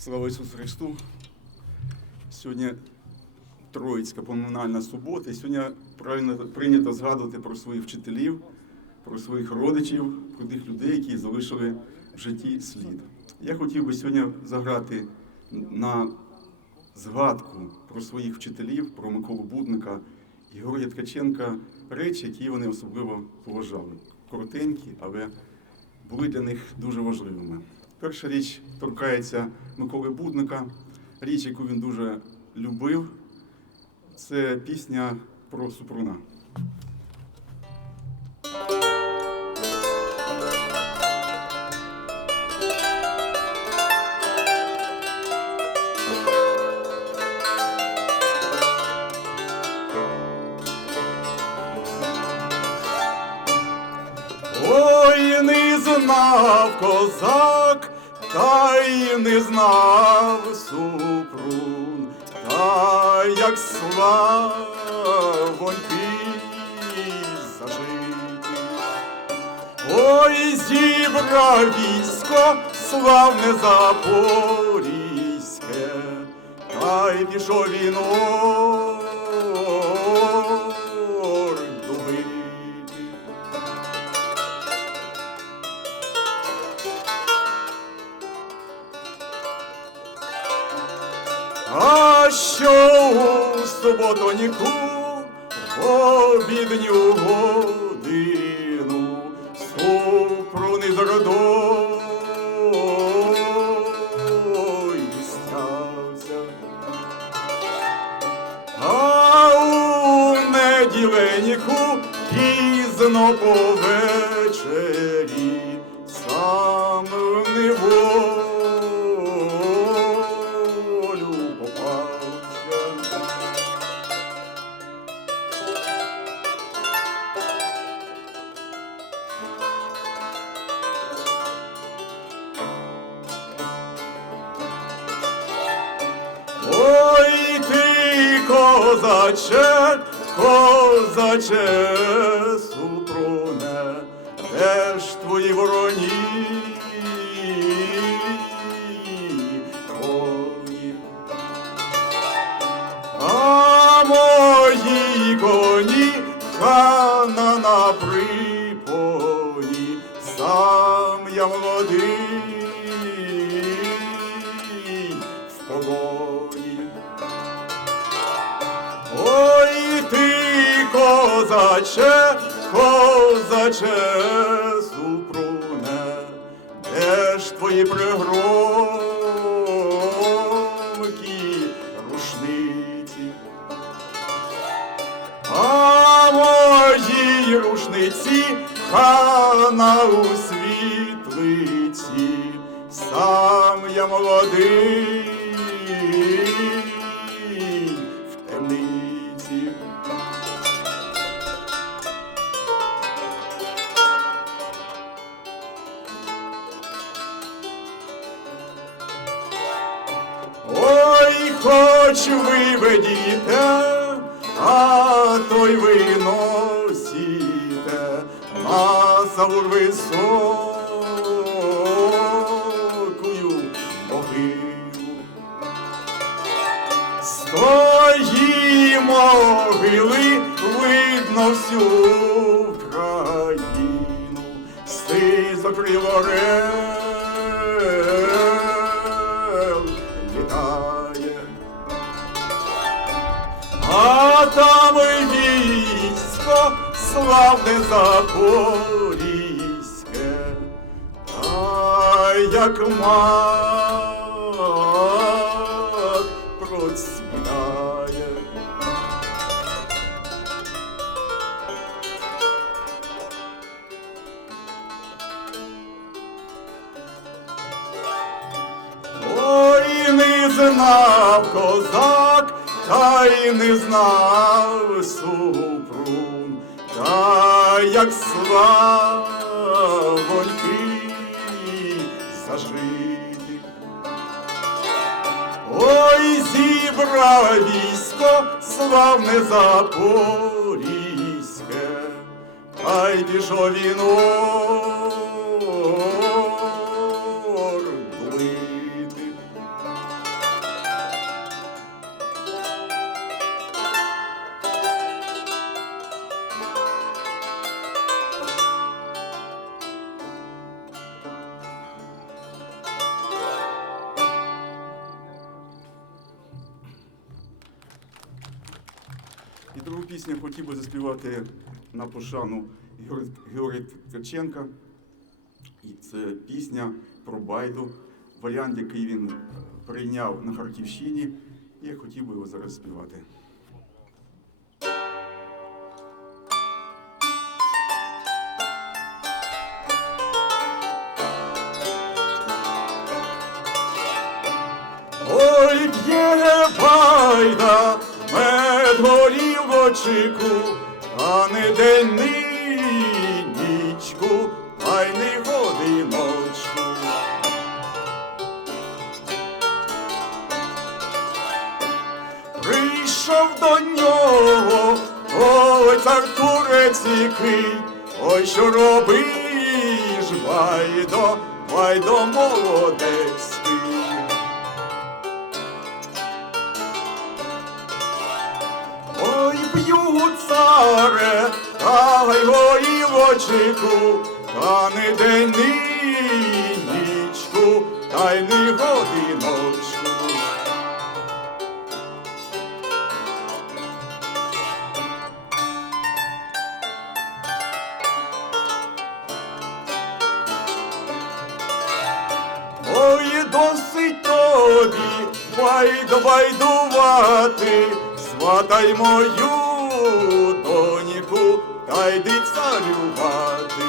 Слава Ісусу Христу! Сьогодні Троїцька поминальна субота. І сьогодні правильно прийнято згадувати про своїх вчителів, про своїх родичів, про тих людей, які залишили в житті слід. Я хотів би сьогодні заграти на згадку про своїх вчителів, про Миколу Будника і Георгія Ткаченка речі, які вони особливо поважали. Коротенькі, але були для них дуже важливими. Перша річ торкається Миколи Будника, річ, яку він дуже любив, це пісня про Супруна. Знав козак, та й не знав супрун, та як славоньки зажити. Ой, зібрав військо, славне запорізьке, та й пішов він А що у суботоніку в обідню годину супруни за родою снявся. А у неділеніку пізно по козаче, козаче, супруне, де ж твої вороні? Козаче, козаче, супруне, де ж твої пригромкі рушниці? А моїй рушниці хана у світлиці, сам я молодий хоч ви ведіте, а то й ви носіте на савур високую могилу. З тої могили видно всю славне запорізьке, та як мак процвітає. Ой, не знав козак, та й не знав супрун, та як славоньки зажити. Ой, зібрав військо, славне запорізьке, хай й пішов пісню хотів би заспівати на пошану Георгія- Ткаченка. І це пісня про Байду, варіант, який він прийняв на Харківщині. І я хотів би його зараз співати. Ой, б'є байда, мед горів в очику, а не день ні нічку, а й не годиночку. Прийшов до нього, ой, цар турець який, ой, що робиш, байдо, байдо молодець б'ю царе, ай гої та не день ні нічку, та й не годиночку. Ой, досить тобі, байду байдувати, сватай мою та йди царювати.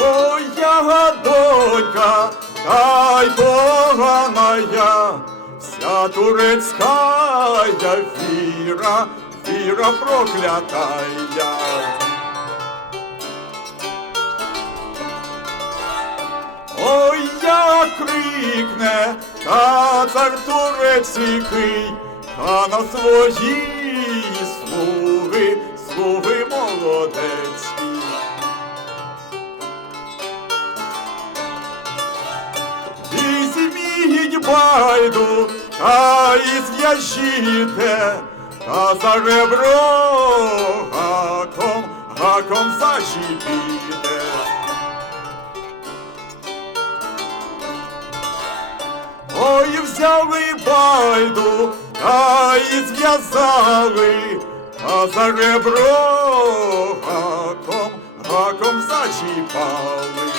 Моя донька, та й погана я, вся турецька віра, віра проклятая. Ой, як крикне, та цар турецький, та на свої слуги, слуги молодецькі. Візьміть байду, та і зв'яжіте, та за ребро гаком, гаком зачіпіте. Ой, взяли байду, та й зв'язали, а за ребро гаком, гаком зачіпали.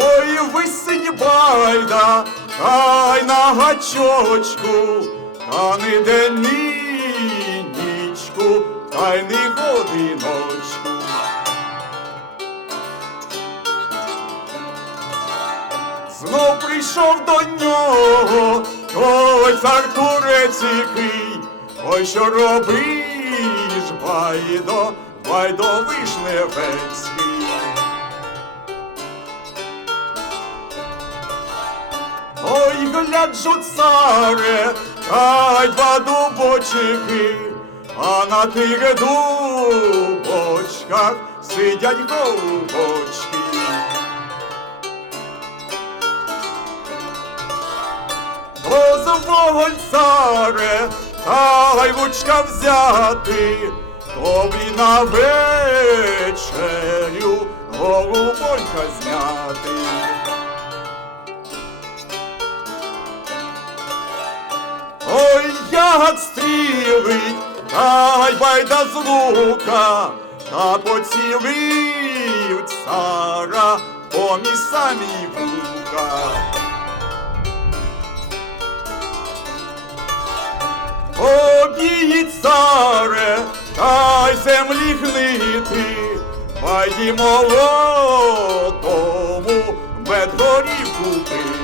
Ой, висить байда, та й на гачочку, та не день ні нічку, та й не годиночку. Прийшов до нього, той цар турецький, ой, що робиш, байдо, байдо вишневецький. Ой, гляджу, царе, хай два дубочики, а на тих дубочках сидять голубочки. Дозволь, царе, хай лучка взяти, тобі на вечерю голубонька зняти. Ой, як стрілить, дай байда з лука, та поцілив цара поміж самі вуха. Обій царе, дай землі гнити, байді молодому мед горів купити.